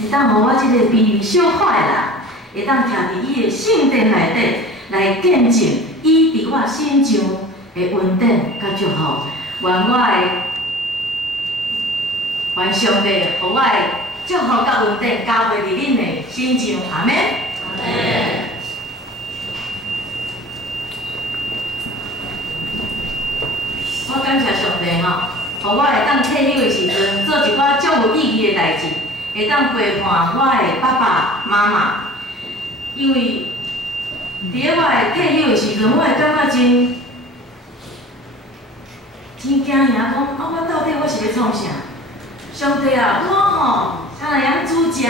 会当互我即个美丽小可的人，会当徛伫伊的圣殿内底来见证伊伫我心上的恩典甲祝福。愿上帝互我的祝福甲恩典加倍伫恁的心上，阿免。阿免。我感谢上帝吼，互我会当退休的时阵做一寡足有意义的代志，会当陪伴我的爸爸妈妈。因为伫我的退休的时阵，我会感觉真惊遐讲我到底我是要创啥？上帝啊，我吼敢若样煮食，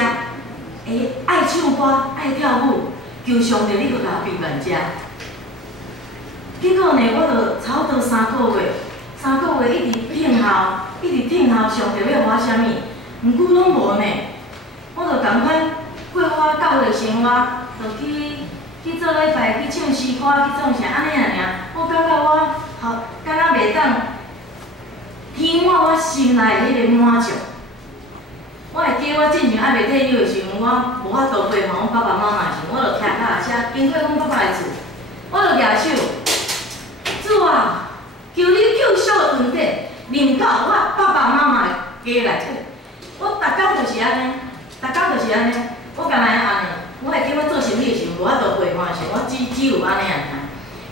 会爱唱歌、爱跳舞，求上帝你搁甲我平安遮。结果呢，我著差不多3个月一直听候上帝要我啥物，毋过拢无呢。我著共款过我教会生活，著去做礼拜，去唱诗歌，去创啥安尼尔。我感觉我敢若袂当填满我心内的迄个满足。我会记我之前还袂退休的时阵，我无法度陪伴阮爸爸妈妈的时，我著徛脚车经过阮爸爸的厝，我著举手，主啊，求你救赎的恩典临到我爸爸妈妈的家内底。我逐工就是安尼，我干那安尼。我会记我做生意的时候无法度陪伴的时候，我只有安尼尔。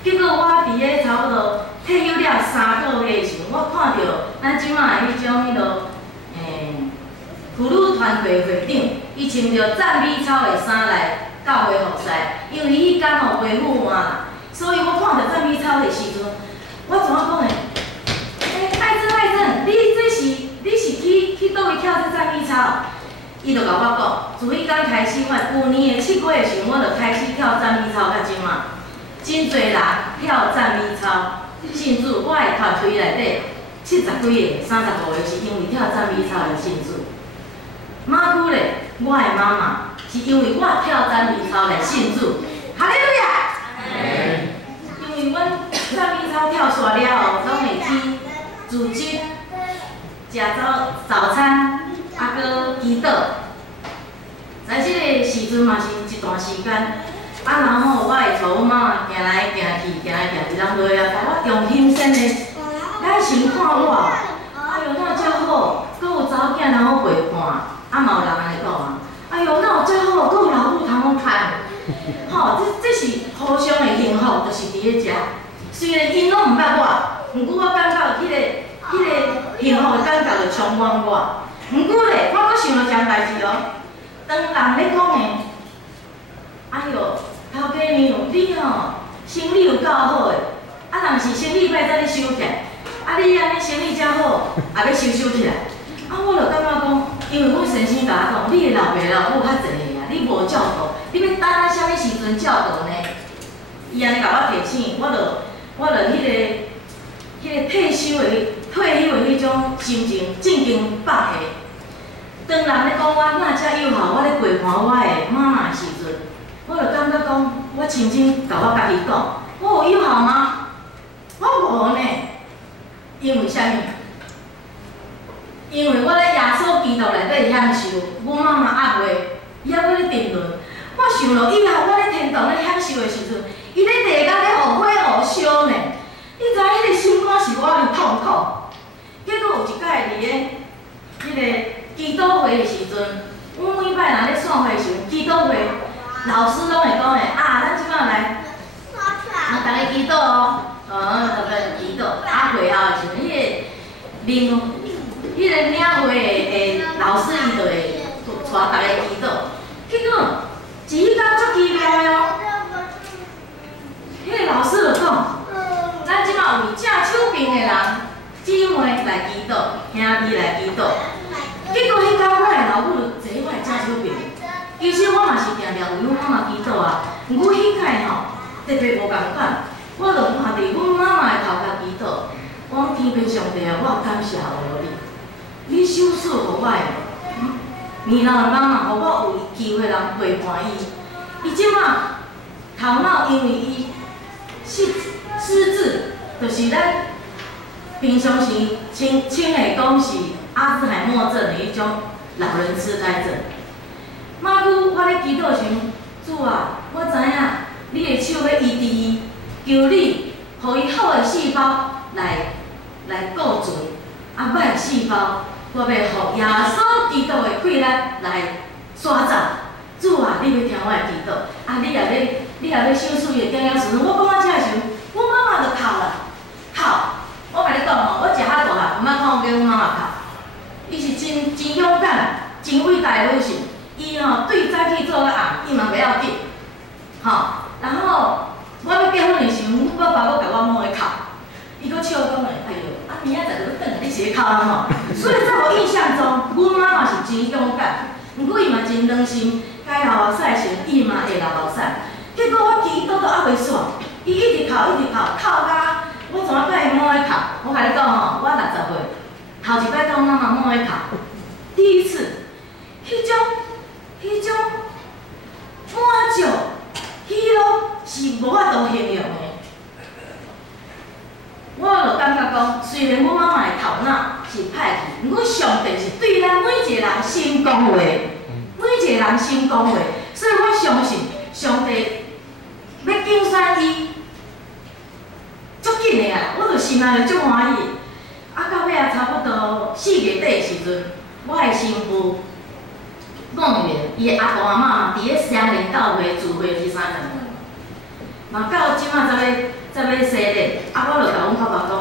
结果我伫咧差不多退休了3个月的时候，我看到咱即马的迄种妇女团队会长，伊穿着赞美操的衫来教会服侍，因为迄天吼袂赴满啦，所以我看到赞美操的时阵，我怎啊讲呢？爱珍，你是去倒位跳这赞美操？伊就甲我讲，自迄天开始，我旧年的7月的时候，我就开始跳赞美操，到即马，真侪人跳赞美操，甚至我的团队内底70几个、35个是因为跳赞美操的信主。马久咧，我的妈妈是因为我跳赞美操来信主，哈利路亚！因为阮赞美操跳煞了后，拢会去组织食早餐，搁祈祷。在即个时阵嘛是一段时间，然后我会带阮妈妈行来行去，人落来，甲我用心声的来先看我，哎哟，哪遮好，搁有查某囝通好陪伴。嘛有人安尼讲啊，哎哟，哪有遮好，搁有老母通好牵，吼，这是互相的幸福，就是伫咧遮。虽然因拢毋捌我，毋过我感觉迄个幸福的感觉就充满我。毋过咧，我搁想到一件代志哦，当人咧讲的，哎哟，头家娘，你吼生理有够好的，人是生理歹才咧收起来，你安尼生理遮好，也要收起来。我就感觉讲，因为阮先生甲我讲，你的老爸老母较济个啊，你无照顾，你要等到啥物时阵照顾呢？伊安尼甲我提醒，我就迄个退休的迄种心情正经放下。当人咧讲我哪遮有效，我咧陪伴我的妈妈的时阵，我就感觉讲，我亲身甲我家己讲，我有效吗？我无呢，因为啥物？因为我咧耶稣基督内底享受，阮妈妈压袂，伊还搁咧评论。我想到以后我咧天堂咧享受的时阵，伊咧地间咧互火互烧呢。你知影迄个心肝是我有痛苦。结果有一摆伫咧迄个祈祷会的时阵，阮每摆人咧散会的时阵，祈祷会老师拢会讲诶，咱即摆来，逐个祈祷哦，逐个祈祷。会后的时阵，迄个领会的老师伊就会带大家祈祷。结果一天足奇妙的哦，迄个老师就讲，咱即马为正手边的人姊妹来祈祷，兄弟来祈祷。结果迄天我的老母就坐我的正手边，其实我嘛是定定为阮妈妈祈祷啊，毋过迄摆吼特别无共款，我就看伫阮妈妈的头壳祈祷，我讲天父上帝啊，我感谢你。你手赐互我的年老的妈妈，互我有机会通陪伴伊。伊即马头脑因为伊失智，就是咱平常时称会讲是阿兹海默症的迄种老人痴呆症。马姑，我咧祈祷时，主啊，我知影你的手要医治伊，求你，互伊好的细胞来固存，啊歹的细胞，我要互耶稣基督的血力来刷走。主啊，你要听我的祈祷，啊，你也要手术的点了时，我讲到这的时候，我妈妈就哭了，哭。我甲你讲吼，我食遐大汉，毋捌看过阮妈妈哭。伊是真勇敢、真伟大的女性。伊吼对早起做个暗，伊嘛袂晓紧。吼，然后我要结婚的时候，阮爸爸佫甲我摸个哭，伊佫笑讲诶，哎哟，啊明仔载就要转来你是个哭人吼。所以在我印象中，阮妈妈是真勇敢，毋过伊嘛真良心，该流目屎时伊嘛会流目屎。结果我祈祷都还袂煞，伊一直哭，哭到我怎啊甲伊摸个哭？我甲你讲吼，我60岁，头一摆甲阮妈妈摸个哭，第一次，迄种满足，迄落是无法度形容的。我就感觉讲，虽然阮妈妈的头脑是歹去，毋过上帝是对咱每一个人心讲话，每一个人心讲话，所以我相信上帝要救杀伊。足紧的啊！我就心内就足欢喜。啊，到尾啊，差不多4月底的时阵，我的新妇讲伊伊的阿公阿嬷伫咧双连斗会聚会是30年，嘛到即马才要生咧。啊，我就甲阮爸爸讲，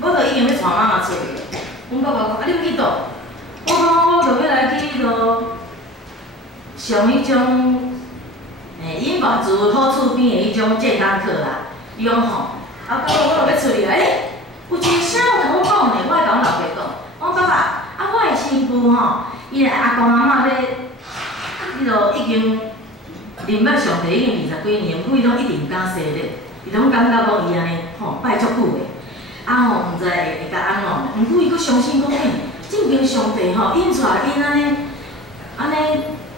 我就已经要带妈妈出去。阮爸爸讲，啊，你要去倒？我讲我就要来去迄落上迄种英法族好厝边的迄种健康课啦。伊讲吼，啊，到尾我就要出去啊！有一个啥有甲我讲呢？我会甲阮老爸讲，我讲爸爸，啊，我的媳妇吼，伊的阿公阿嬷要，迄落已经认捌上帝已经20几年，不过伊拢一直毋敢生咧，伊拢感觉讲伊安尼吼拜足久的，啊吼毋知会甲安怎，毋过伊佫相信讲，正经上帝吼引出来因安尼。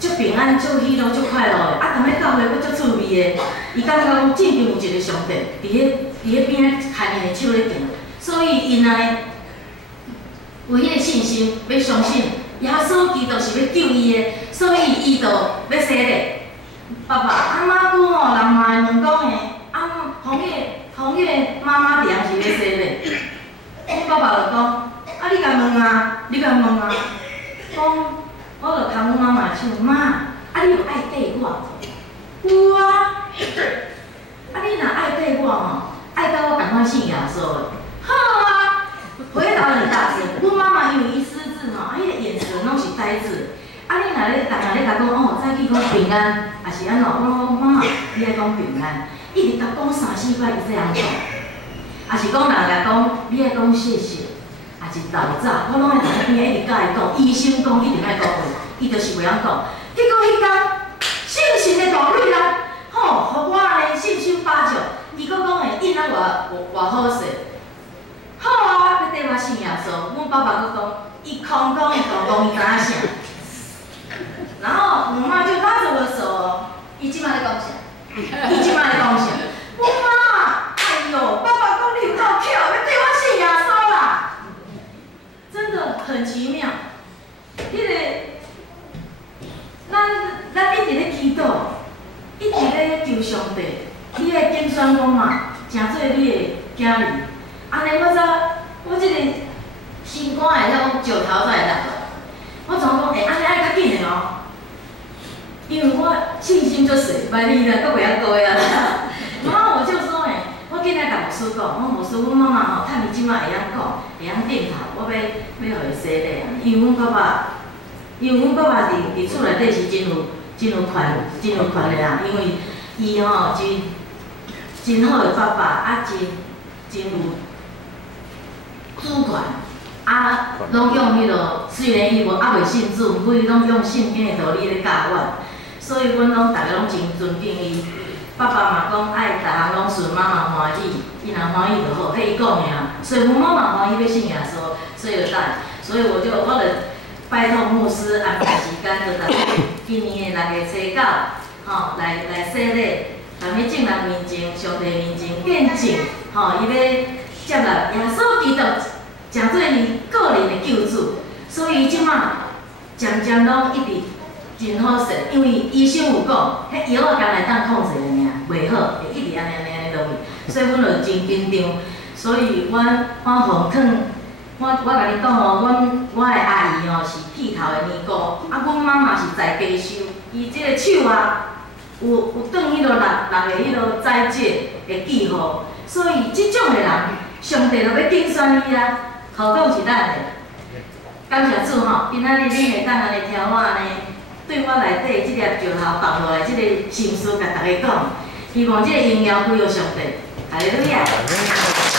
足平安、足喜乐、足快乐的，啊！踮咧教会佫足趣味的，伊感觉讲正经有一个上帝伫咧边仔牵因的手咧行，所以因安尼有迄个信心，要相信耶稣基督是要救伊的，所以伊就要洗礼。爸爸，啊妈姑吼，人嘛会问讲诶，啊，红叶妈妈娘是要洗礼，阮爸爸就讲，啊你甲问啊，讲。我就牵阮妈妈的手，妈，啊你有爱缀我无？有啊。啊你若爱缀我吼，爱到我共款信耶稣的，好啊。回答很大声，阮妈妈因为伊失智吼，啊伊个眼神拢是呆滞。啊你若咧，逐下咧甲讲哦，早起讲平安，也是安怎？我讲妈妈，你爱讲平安，一直甲讲3、4摆，伊这样讲。也是讲人甲讲，你爱讲谢谢。也是豆早，我拢会伫边一直甲伊讲，医生讲一定爱讲话，伊就是袂晓讲。结果迄天，信心的大女人，吼，互我呢信心8种，伊佫讲诶，因仔偌好势，好啊，要缀我信耶稣。阮爸爸佫讲，伊空讲伊知影啥。然后我妈就拉着我的手，伊即摆咧讲啥？伊即摆咧讲啥？我妈，哎哟，爸爸讲你有够巧，要缀我信耶稣啦！真的很奇妙，迄个，咱一直咧祈祷，一直咧求上帝，你来竞选我嘛，诚做你的囝儿。安尼我即个心肝会晓石头才会落。我怎讲？安尼爱较紧的哦，因为我信心足细，万一啦，佫袂晓过啊。然后我就说我今日甲牧师讲，我牧师，阮妈妈吼，趁伊即摆会晓讲，会晓点头，我要互伊洗礼啊。因为阮爸爸伫厝内底是真有快乐啊，因为伊吼真好的爸爸，啊真有主权，啊拢用迄落，虽然伊袂信主，毋过伊拢用圣经的道理咧教阮，所以阮拢逐个拢真尊敬伊。爸爸嘛讲爱逐项拢顺，妈妈欢喜，伊若欢喜就好，迄伊讲的啊。所以阮妈妈欢喜要信耶稣，所以就等。所以我就拜托牧师安排时间，就逐今年的6月初9，吼来洗礼，踮咧正人面前、上帝面前见证，吼伊要接纳耶稣基督，诚做伊个人的救主。所以即马渐渐拢一直真好势，因为医生有讲，迄药啊，刚来当控制的尔，袂好，会一直安尼落去，所以阮就真紧张。所以我互囥，我甲你讲哦，我的阿姨哦是剃头的尼姑，啊，阮妈妈是在家修，伊即个手啊，有转迄落6个迄落斋戒的记号，所以即种的人，上帝就要拣选伊啊，口讲是咱的。感谢主吼，今仔日恁会当安尼听我安尼，对我内底即粒石头放落来，即个心思甲大家讲，希望即个荣耀归于上帝，哈利路亚。